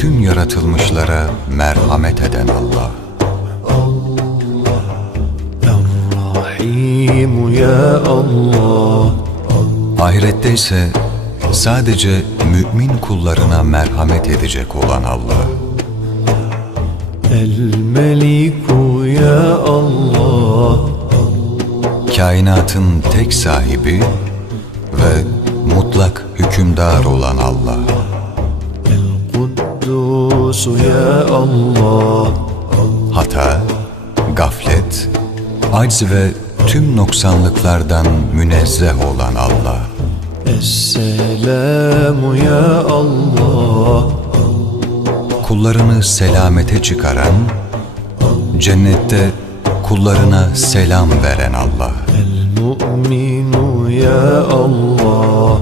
bütün yaratılmışlara merhamet eden Allah. Rahimu ya Allah Ahirette ise sadece mümin kullarına merhamet edecek olan Allah. El Meliku ya Allah Kainatın tek sahibi ve mutlak hükümdar olan Allah. Kuddus ya Allah Hata, gaflet, acz ve tüm noksanlıklardan münezzeh olan Allah. Esselamu ya Allah Kullarını selamete çıkaran, cennette kullarına selam veren Allah. El Mu'minu ya Allah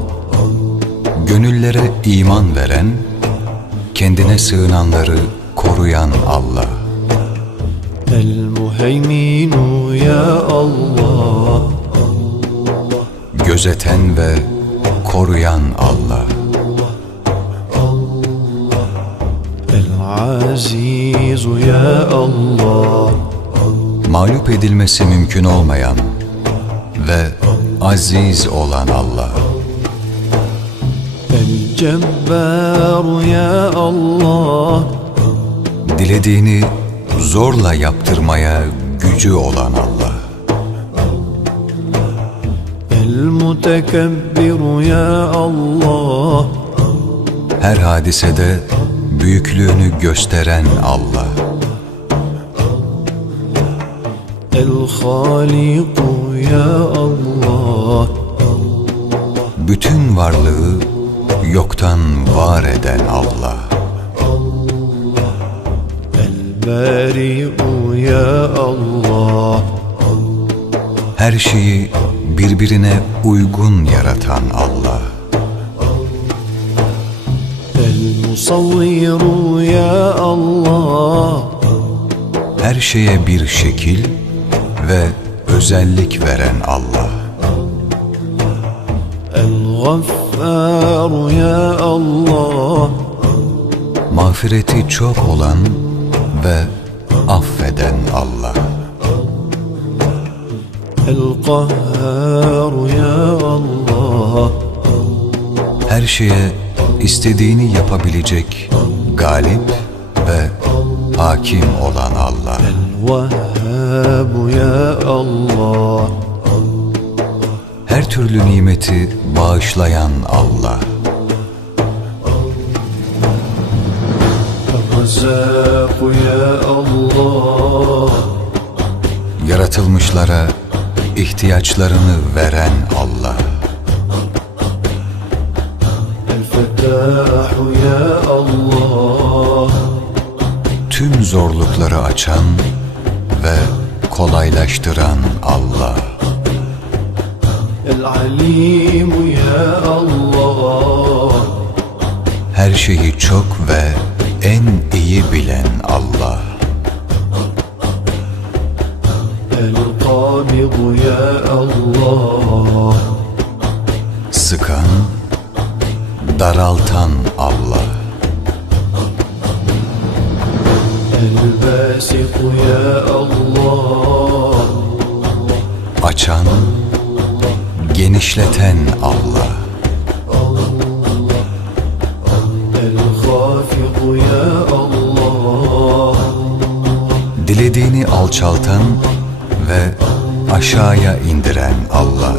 Gönüllere iman veren, kendine sığınanları koruyan Allah. El Muheyminu ya Allah Gözeten ve koruyan Allah. El Azizu ya Allah Mağlup edilmesi mümkün olmayan ve aziz olan Allah. El Cebbaru ya Allah Dilediğini zorla yaptırmaya gücü olan Allah. El Mutekebbiru ya Allah Her hadisede büyüklüğünü gösteren Allah. El Haliku ya Allah Bütün varlığı yoktan var eden Allah. El Bari'u ya Allah Her şeyi birbirine uygun yaratan Allah. El Musavviru ya Allah Her şeye bir şekil ve özellik veren Allah. El Gaffaru ya Allah Mağfireti çok olan ve affeden Allah. El Kahharu ya Allah Her şeye istediğini yapabilecek galip ve hakim olan Allah. Vehhabu ya Allah Her türlü nimeti bağışlayan Allah. Razzaku ya Allah Yaratılmışlara ihtiyaçlarını veren Allah Tüm zorlukları açan ve kolaylaştıran Allah. Her şeyi çok ve en iyi bilen Allah. Sıkan, daraltan Allah. El Basitu ya Allah Açan, genişleten Allah. Dilediğini alçaltan ve aşağıya indiren Allah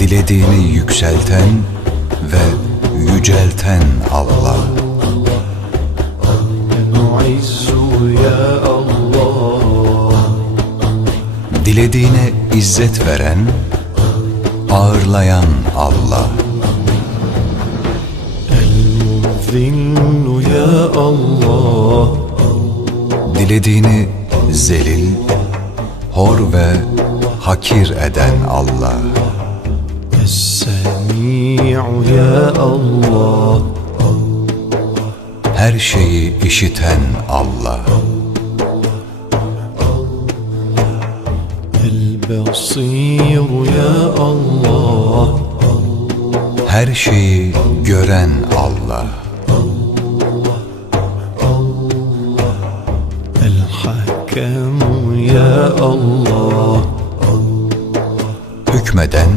Dilediğini yükselten ve yücelten Allah. Dilediğine izzet veren, ağırlayan Allah. Zillu ya Allah Dilediğini zelil, hor ve hakir eden Allah. Es-Semi'u ya Allah Her şeyi işiten Allah. Basir ya Allah. Her şeyi gören Allah. Hükmeden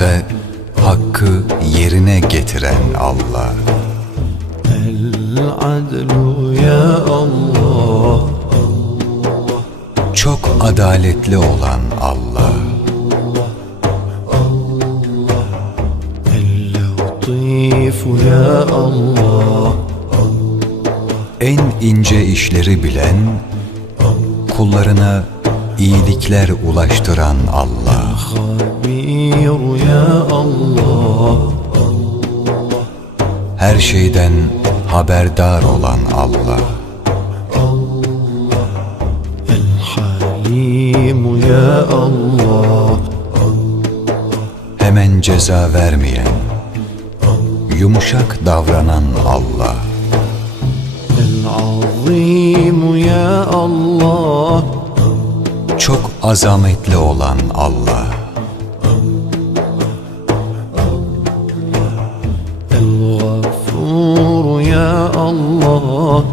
ve hakkı yerine getiren Allah. El adlu ya Allah adaletli olan Allah. Ya Allah En ince işleri bilen, kullarına iyilikler ulaştıran Allah. Her şeyden haberdar olan Allah. Kerim ya Allah. Hemen ceza vermeyen Yumuşak davranan Allah. El-Azim ya Allah. Çok azametli olan Allah. El-Gafur ya Allah.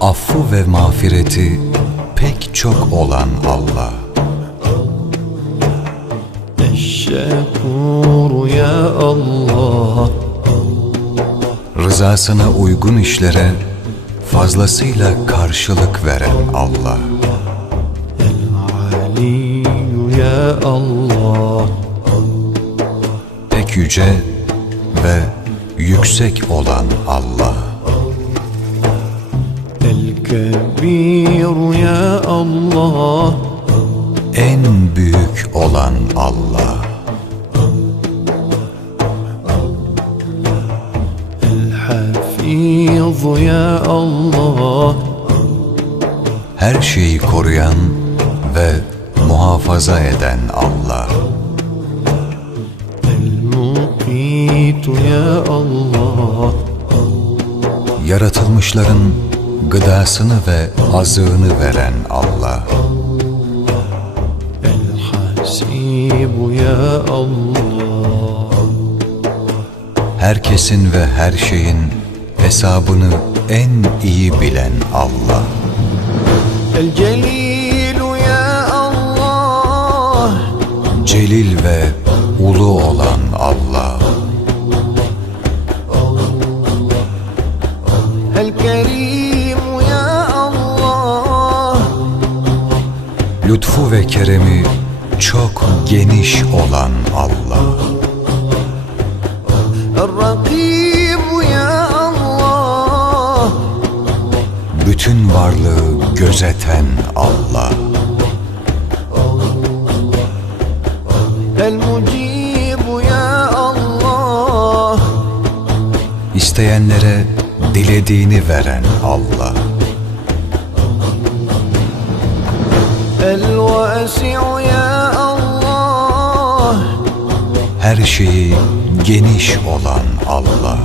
Affı ve mağfireti pek çok olan Allah. Eşşekur ya Allah. Rızasına uygun işlere fazlasıyla karşılık veren Allah. El ya Allah. Pek yüce ve yüksek olan Allah kebir ya Allah. En büyük olan Allah. El Hafiz ya Allah. Her şeyi koruyan ve muhafaza eden Allah. El ya Allah. Yaratılmışların gıdasını ve azığını veren Allah. El Hasibu ya Allah. Herkesin ve her şeyin hesabını en iyi bilen Allah. El Celilu ya Allah. Celil ve ulu olan Allah. lütfu ve keremi çok geniş olan Allah. bu ya Allah. Bütün varlığı gözeten Allah. İsteyenlere dilediğini veren Allah. Her şeyi geniş olan Allah.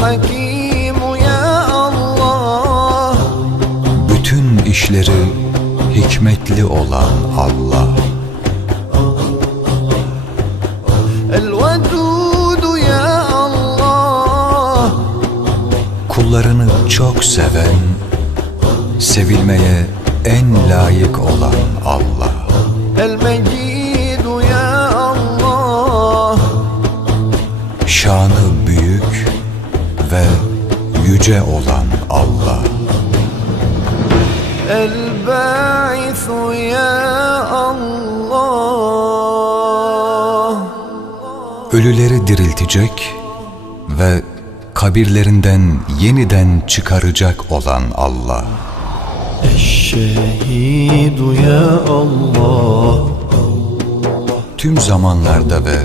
Hakim ya Allah. Bütün işleri hikmetli olan Allah. Kullarını çok seven Sevilmeye en layık olan Allah. El Mecidu ya Allah. Şanı büyük ve yüce olan Allah. El Ba'ithu ya Allah. Ölüleri diriltecek ve kabirlerinden yeniden çıkaracak olan Allah. Eşşehidu ya Allah. Tüm zamanlarda ve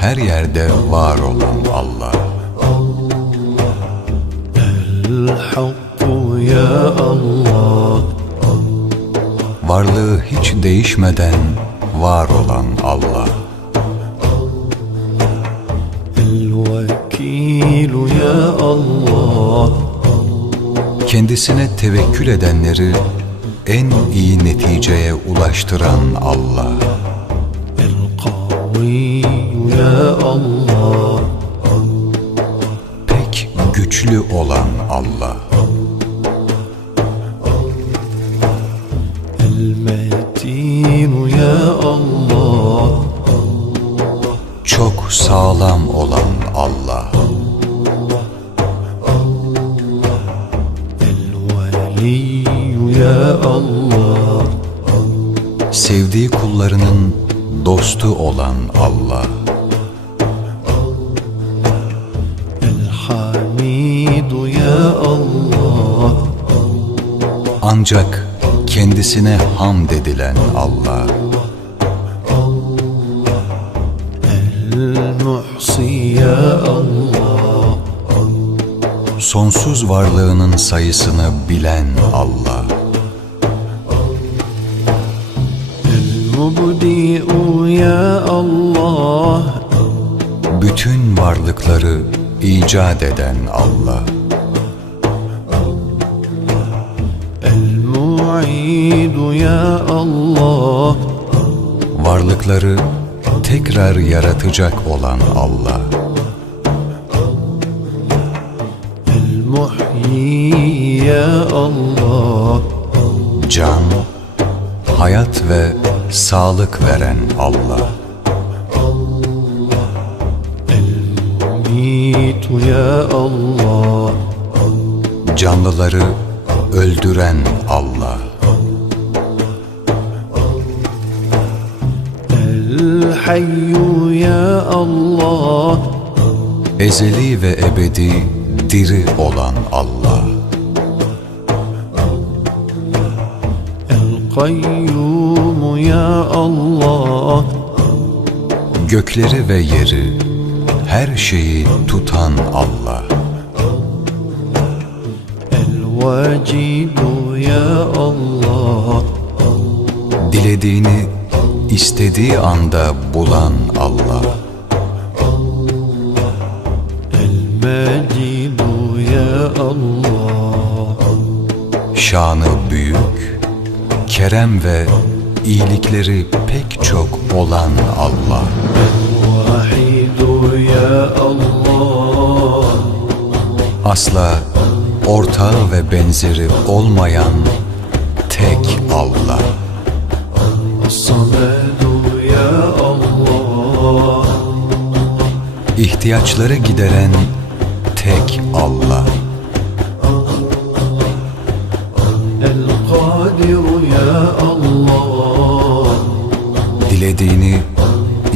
her yerde var olan Allah. El-Hakku ya Allah. Varlığı hiç değişmeden var olan Allah. El-Vekilu ya Allah kendisine tevekkül edenleri en iyi neticeye ulaştıran Allah. Pek güçlü olan Allah. Çok sağlam olan Allah. ya Allah. Sevdiği kullarının dostu olan Allah. Elhamidu ya Allah. Ancak kendisine hamd edilen Allah. El-Muhsi ya Allah. Sonsuz varlığının sayısını bilen Allah. Allah. Bütün varlıkları icat eden Allah. El-Mu'idu ya Allah. Varlıkları tekrar yaratacak olan Allah. El-Muhyi ya Allah. Can, hayat ve sağlık veren Allah. Allah, el ya Allah. Canlıları öldüren Allah. El hayyu ya Allah. Ezeli ve ebedi diri olan Allah. Kayyum ya Allah. Gökleri ve yeri her şeyi tutan Allah. El Vacidu ya Allah. Dilediğini istediği anda bulan Allah. El Mecidu ya Allah. Şanı büyük kerem ve iyilikleri pek çok olan Allah. Asla ortağı ve benzeri olmayan tek Allah. İhtiyaçları gideren tek Allah.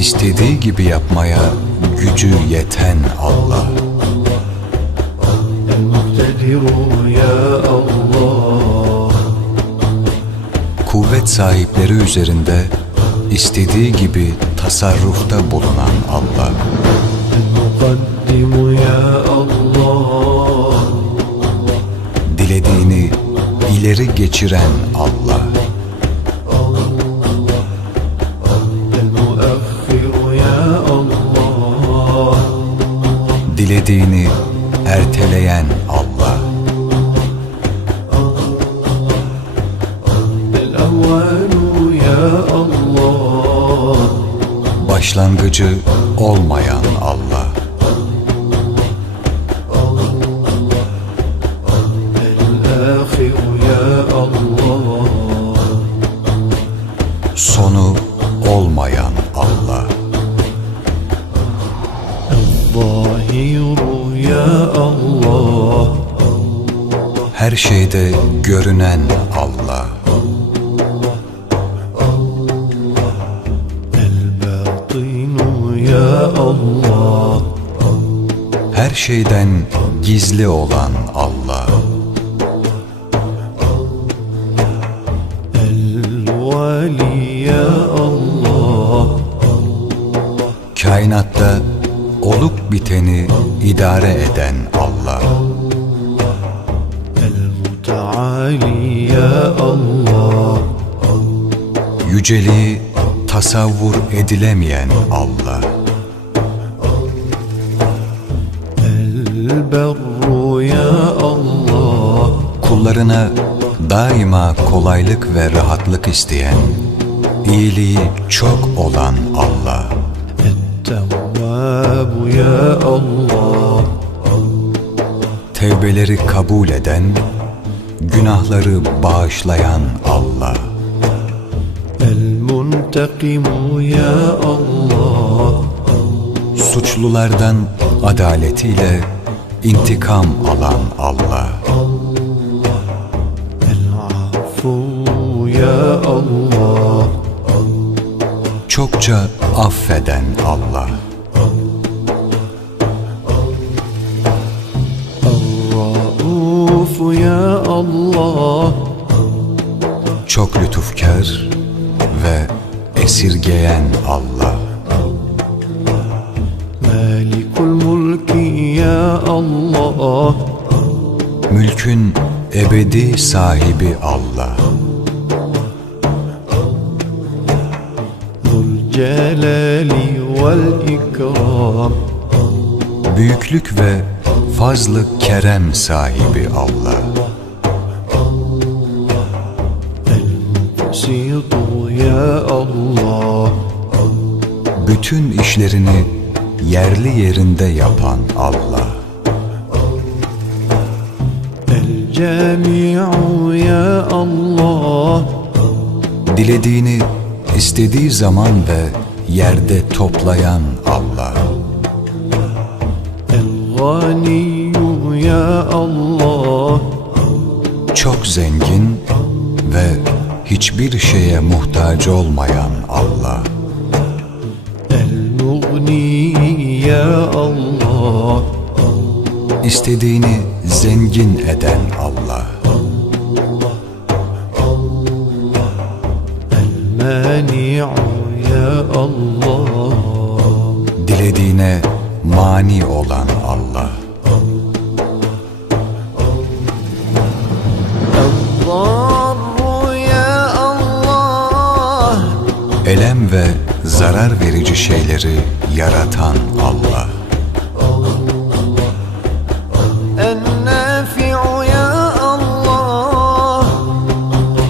istediği gibi yapmaya gücü yeten Allah. Kuvvet sahipleri üzerinde istediği gibi tasarrufta bulunan Allah. Dilediğini ileri geçiren Allah. dilediğini erteleyen Allah. Başlangıcı olmayan Allah. görünen Allah. Her şeyden gizli olan Allah. Kainatta olup biteni idare eden ya Allah, Yüceliği tasavvur edilemeyen Allah. Elberru ya Allah. Kullarına daima kolaylık ve rahatlık isteyen iyiliği çok olan Allah. Ettevvabu ya Allah. Tevbeleri kabul eden Günahları bağışlayan Allah. El-Muntakimu ya Allah. Suçlulardan adaletiyle intikam alan Allah. El-Afu ya Allah. Çokça affeden Allah. ya Allah. Çok lütufkar ve esirgeyen Allah. Melikul mulki ya Allah. Mülkün ebedi sahibi Allah. Celali vel ikram. Büyüklük ve fazlı kerem sahibi Allah. bul ya Allah. Bütün işlerini yerli yerinde yapan Allah. El cemi'u ya Allah. Dilediğini istediği zaman ve yerde toplayan Allah. El ganiyu ya Allah. Çok zengin ve hiçbir şeye muhtaç olmayan Allah. El-Mughni ya Allah. İstediğini zengin eden Allah. Allah, Allah. El-Mani'u ya Allah. Dilediğine mani olan elem ve zarar verici şeyleri yaratan Allah.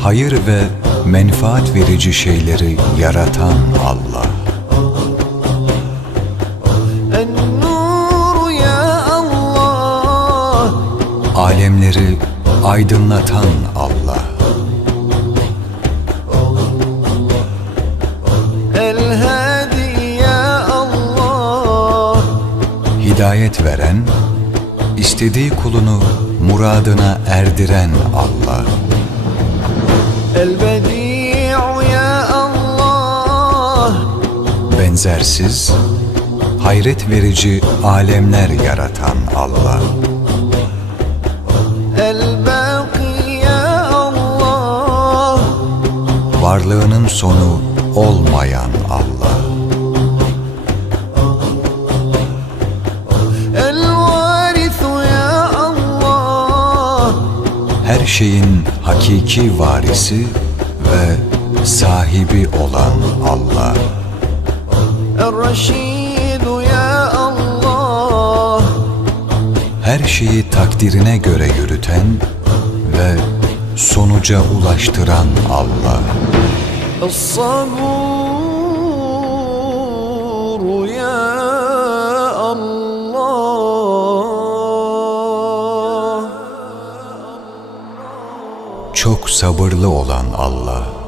Hayır ve menfaat verici şeyleri yaratan Allah. Alemleri aydınlatan Allah. hidayet veren, istediği kulunu muradına erdiren Allah. Benzersiz, hayret verici alemler yaratan Allah. Varlığının sonu olmayan Allah. şeyin hakiki varisi ve sahibi olan Allah. الرشيد يا الله Her şeyi takdirine göre yürüten ve sonuca ulaştıran Allah. الصبور يا sabırlı olan Allah.